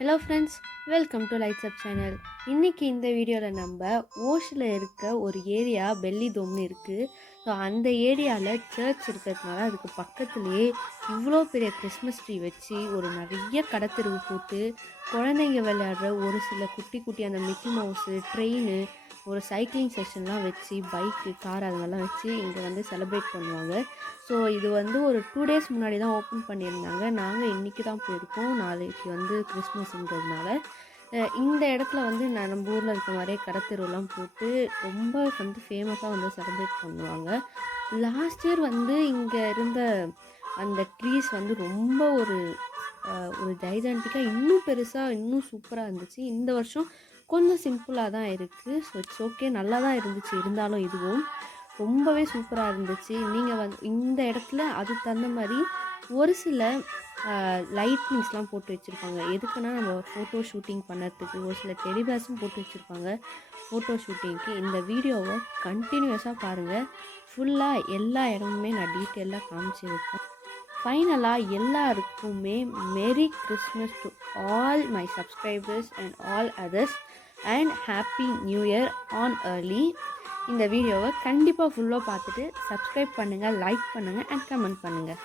Hello friends, welcome to lights அப் சேனல். இன்றைக்கி இந்த வீடியோவில் நம்ம ஓஷில் இருக்க ஒரு ஏரியா பெல்லி தோம்னு இருக்குது. ஸோ அந்த ஏரியாவில் சர்ச் இருக்கிறதுனால அதுக்கு பக்கத்துலேயே இவ்வளோ பெரிய கிறிஸ்மஸ் ட்ரீ வச்சு ஒரு நிறைய கடத்தெருவு போட்டு குழந்தைங்க விளையாடுற ஒரு சில குட்டி குட்டி அந்த மிக்கி மவுஸு ட்ரெயின் ஒரு சைக்கிளிங் செஷன்லாம் வச்சு பைக்கு கார் அதெல்லாம் வச்சு இங்கே வந்து செலிப்ரேட் பண்ணுவாங்க. ஸோ இது வந்து ஒரு 2 டேஸ் முன்னாடி தான் ஓப்பன் பண்ணியிருந்தாங்க. நாங்கள் இன்றைக்கி தான் போயிருக்கோம். நாளைக்கு வந்து கிறிஸ்மஸ்ன்றதுனால இந்த இடத்துல வந்து நம்ம ஊரில் இருக்க மாதிரியே கடத்தெருவெலாம் போட்டு ரொம்ப வந்து ஃபேமஸாக வந்து செலிப்ரேட் பண்ணுவாங்க. லாஸ்ட் இயர் வந்து இங்கே இருந்த அந்த ட்ரீஸ் வந்து ரொம்ப ஒரு ஜைஜான்டிக்காக இன்னும் பெருசாக இன்னும் சூப்பராக இருந்துச்சு. இந்த வருஷம் கொஞ்சம் சிம்பிளாக தான் இருக்குது. ஸோ இட்ஸ் ஓகே, நல்லா தான் இருந்துச்சு. இருந்தாலும் இதுவும் ரொம்பவே சூப்பராக இருந்துச்சு. நீங்கள் வந்து இந்த இடத்துல அதுக்கு தகுந்த மாதிரி ஒரு சில லைட்னிங்ஸ்லாம் போட்டு வச்சுருப்பாங்க. எதுக்குன்னா நம்ம ஃபோட்டோ ஷூட்டிங் பண்ணுறதுக்கு ஒரு சில டெலிபேர்ஸும் போட்டு வச்சுருப்பாங்க ஃபோட்டோ ஷூட்டிங்க்கு. இந்த வீடியோவை கண்டினியூஸாக பாருங்கள். ஃபுல்லாக எல்லா இடமுமே நான் டீட்டெயிலாக காமிச்சு வைப்பேன். ஃபைனலாக எல்லாருக்குமே மெரி Christmas to all my subscribers and all others and happy new year on early. இந்த வீடியோவை கண்டிப்பாக ஃபுல்லாக பார்த்துட்டு சப்ஸ்கிரைப் பண்ணுங்கள், லைக் பண்ணுங்கள் அண்ட் கமெண்ட் பண்ணுங்கள்.